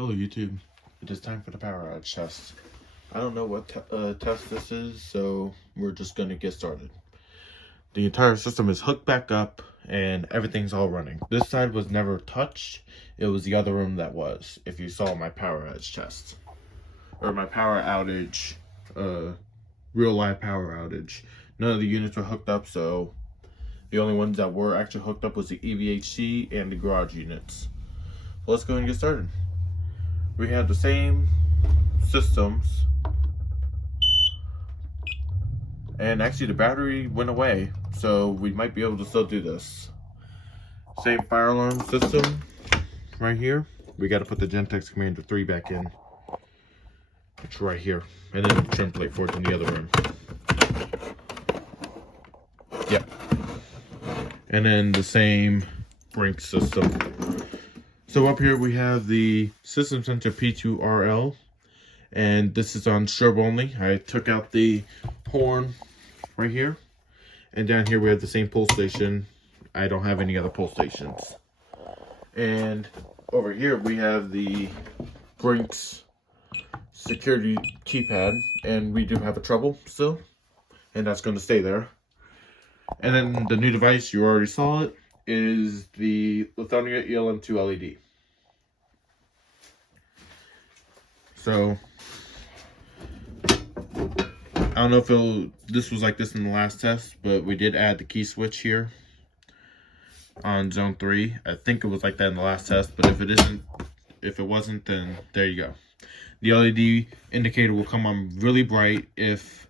Hello YouTube, it is time for the power outage test. I don't know what test this is, so we're just going to get started. The entire system is hooked back up and everything's all running. This side was never touched, it was the other room that was, if you saw my power outage test. Or my power outage, real live power outage. None of the units were hooked up, so the only ones that were actually hooked up was the EVHC and the garage units. So let's go and get started. We had the same systems, and actually the battery went away, so we might be able to still do this. Same fire alarm system right here. We got to put the Gentex Commander 3 back in. It's right here, and then the trim plate for it in the other room. Yep. And then the same brink system. So up here we have the System Center P2RL, and this is on strobe only. I took out the horn right here, and down here we have the same pull station. I don't have any other pull stations. And over here we have the Brinks security keypad, and we do have a trouble still, and that's going to stay there. And then the new device, you already saw it, is the Lithonia ELM2 LED. So I don't know if this was like this in the last test, but we did add the key switch here on zone 3. I think it was like that in the last test, but if it wasn't, then there you go. The LED indicator will come on really bright if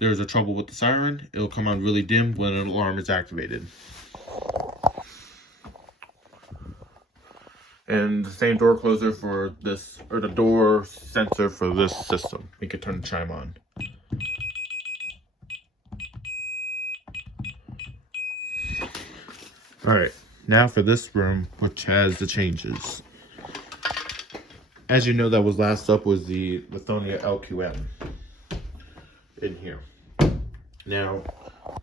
there's a trouble with the siren. It'll come on really dim when an alarm is activated. And the same door closer for this, or the door sensor for this system. We could turn the chime on. Alright, now for this room, which has the changes. As you know, that was last up was the Lithonia LQM in here. Now,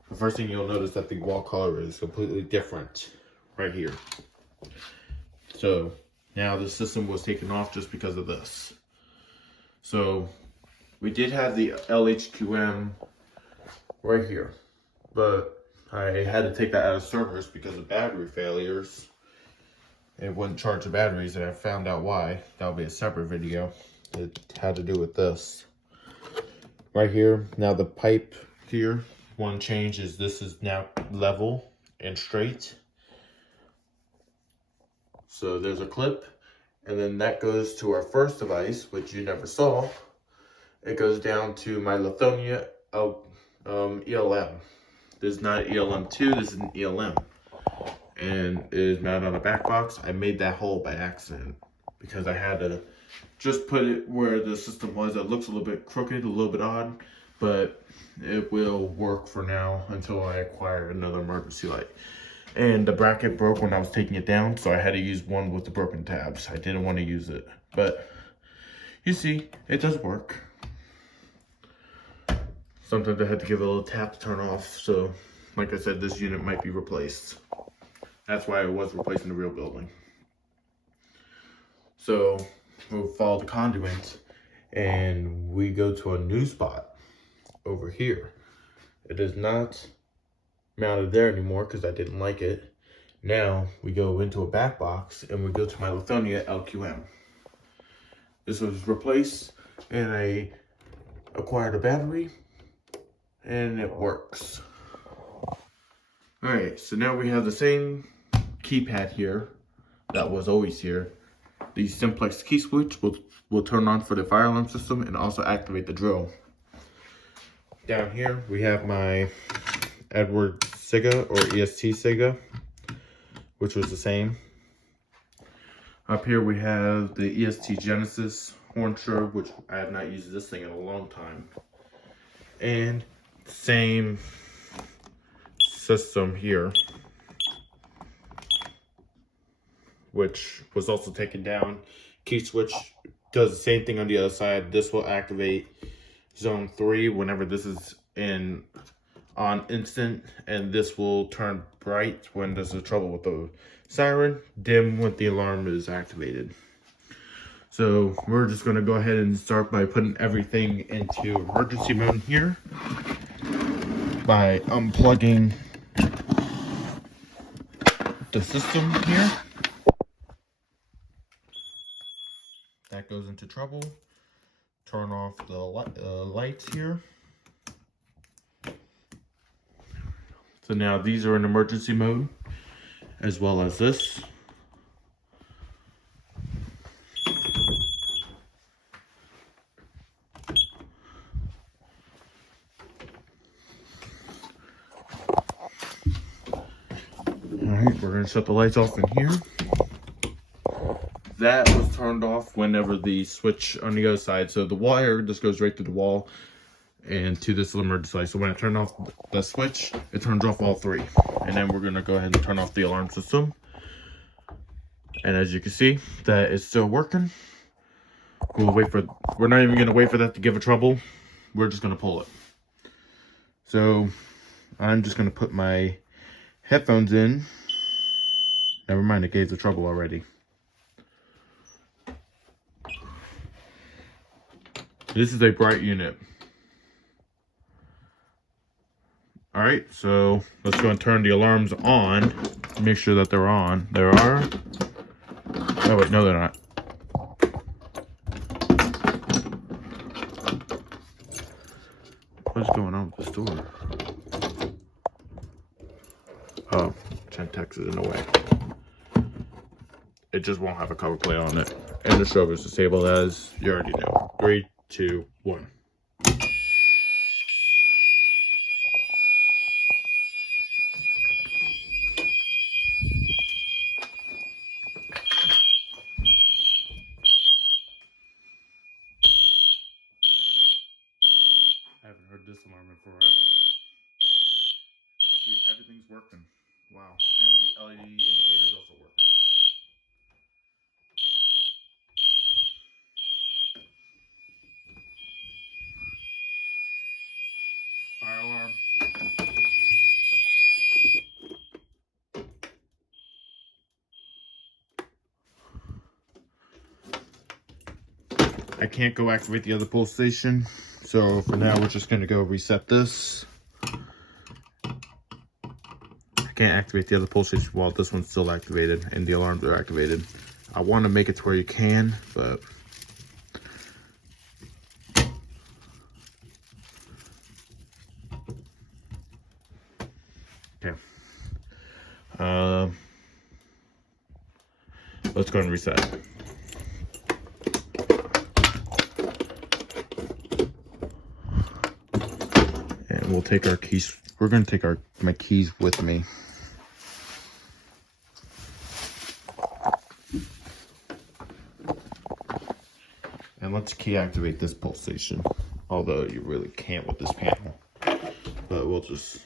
the first thing you'll notice that the wall color is completely different right here. So now the system was taken off just because of this. So we did have the LHQM right here, but I had to take that out of service because of battery failures. It wouldn't charge the batteries, and I found out why. That'll be a separate video. It had to do with this. Right here, now the pipe here, one change is this is now level and straight. So there's a clip, and then that goes to our first device, which you never saw. It goes down to my Lithonia ELM. This is not ELM2, this is an ELM. And it is mounted on a back box. I made that hole by accident because I had to just put it where the system was. It looks a little bit crooked, a little bit odd, but it will work for now until I acquire another emergency light. And the bracket broke when I was taking it down, so I had to use one with the broken tabs. I didn't want to use it, but you see, it does work. Sometimes I had to give it a little tap to turn off, so like I said, this unit might be replaced. That's why it was replaced in the real building. So we'll follow the conduit, and we go to a new spot over here. It is not mounted there anymore because I didn't like it. Now we go into a back box and we go to my Lithonia LQM. This was replaced, and I acquired a battery, and it works. Alright, so now we have the same keypad here that was always here. The simplex key switch will turn on for the fire alarm system and also activate the drill. Down here we have my Edward Siga or EST Siga, which was the same. Up here we have the EST Genesis horn strobe, which I have not used this thing in a long time. And same system here, which was also taken down. Key switch does the same thing on the other side. This will activate zone 3 whenever this is on instant, and this will turn bright when there's a trouble with the siren, dim when the alarm is activated. So we're just gonna go ahead and start by putting everything into emergency mode here by unplugging the system here. That goes into trouble. Turn off the lights here. So now these are in emergency mode, as well as this. Alright, we're gonna shut the lights off in here. That was turned off whenever the switch on the other side, so the wire just goes right through the wall and to this emergency light. So when I turn off the switch, it turns off all three. And then we're gonna go ahead and turn off the alarm system. And as you can see, that is still working. We're not even gonna wait for that to give a trouble. We're just gonna pull it. So I'm just gonna put my headphones in. Never mind, it gave the trouble already. This is a bright unit. Alright, so let's go and turn the alarms on. Make sure that they're on. There are. Oh wait, no they're not. What's going on with this door? Oh, Gentex is in the way. It just won't have a cover plate on it. And the strobe is disabled, as you already know. 3, 2, 1. I haven't heard this alarm in forever. See, everything's working. Wow. And the LED indicator is also working. Fire alarm. I can't go activate the other pull station. So for now, we're just going to go reset this. I can't activate the other pull station while this one's still activated and the alarms are activated. I want to make it to where you can, but okay. Let's go and reset. And we'll take our keys. We're going to take my keys with me. And let's key activate this pull station. Although you really can't with this panel. But we'll just...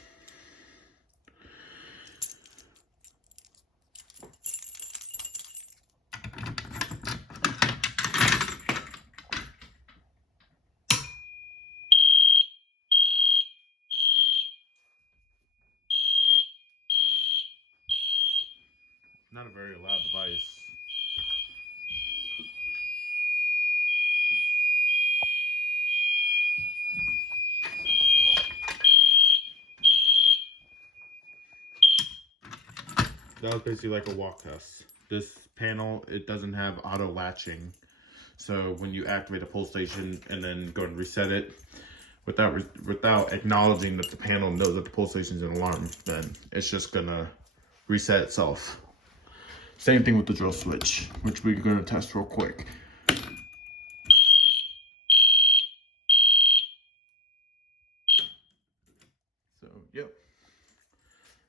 Not a very loud device. That was basically like a walk test. This panel, it doesn't have auto latching. So when you activate a pull station and then go and reset it, without acknowledging that the panel knows that the pull station is an alarm, then it's just gonna reset itself. Same thing with the drill switch, which we're gonna test real quick. So, yep.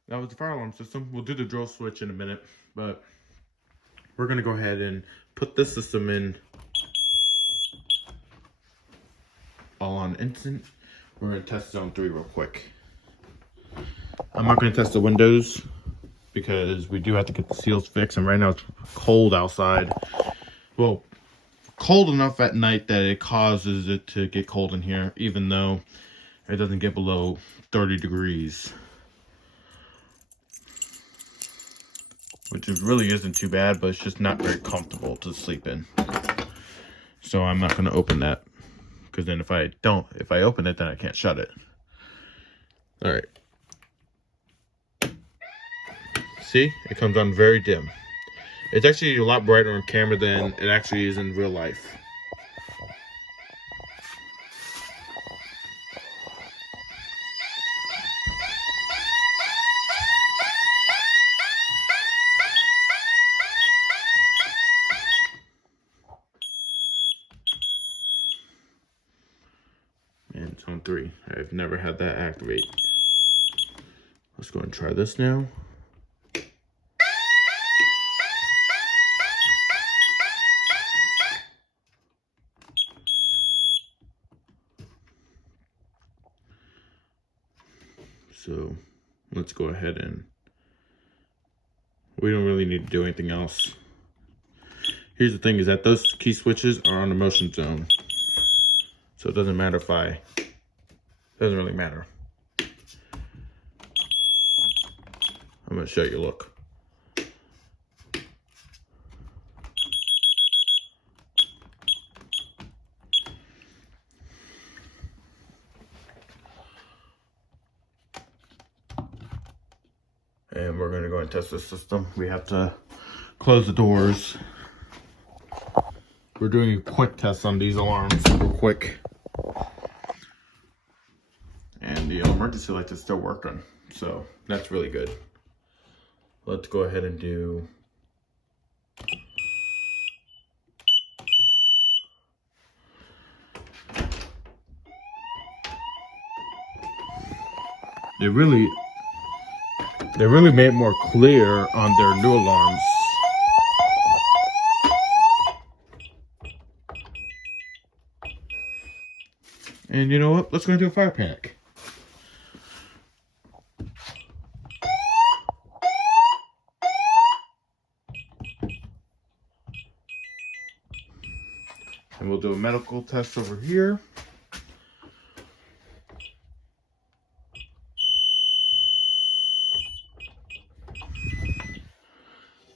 That was the fire alarm system. We'll do the drill switch in a minute, but we're gonna go ahead and put this system in all on instant. We're gonna test zone 3 real quick. I'm not gonna test the windows because we do have to get the seals fixed, and right now it's cold outside. Well, cold enough at night that it causes it to get cold in here, even though it doesn't get below 30 degrees. Which really isn't too bad, but it's just not very comfortable to sleep in. So I'm not going to open that. Because then if I open it, then I can't shut it. Alright. See? It comes on very dim. It's actually a lot brighter on camera than it actually is in real life. And it's on 3. I've never had that activate. Let's go and try this now. So let's go ahead and we don't really need to do anything else. Here's the thing is that those key switches are on the motion zone. So it doesn't matter doesn't really matter. I'm gonna show you, look. And we're gonna go and test the system. We have to close the doors. We're doing a quick test on these alarms, super quick. And the emergency lights are still working, so that's really good. Let's go ahead and do they really made it more clear on their new alarms. And you know what? Let's go do a fire panic. And we'll do a medical test over here.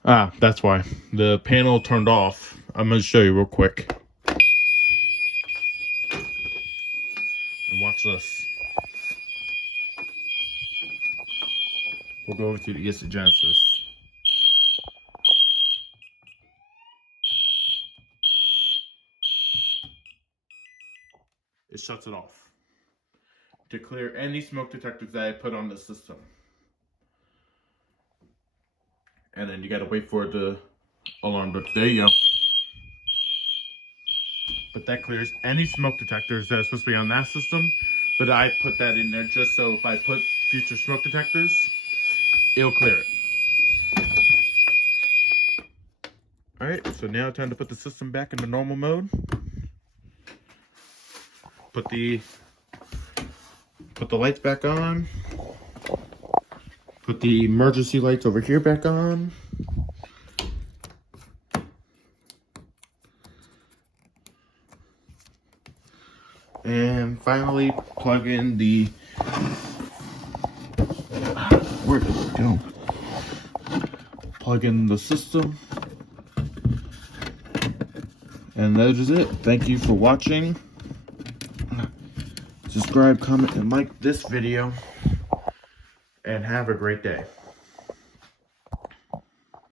Ah, that's why. The panel turned off. I'm going to show you real quick. And watch this. We'll go over to the ESC Genesis. It shuts it off to clear any smoke detectors that I put on the system. And then you gotta wait for the alarm, but there you go. But that clears any smoke detectors that are supposed to be on that system. But I put that in there just so if I put future smoke detectors, it'll clear it. Alright, so now time to put the system back into normal mode. Put the lights back on. Put the emergency lights over here back on. And finally plug in the, where did it go? Plug in the system. And that is it. Thank you for watching. Subscribe, comment, and like this video. And have a great day.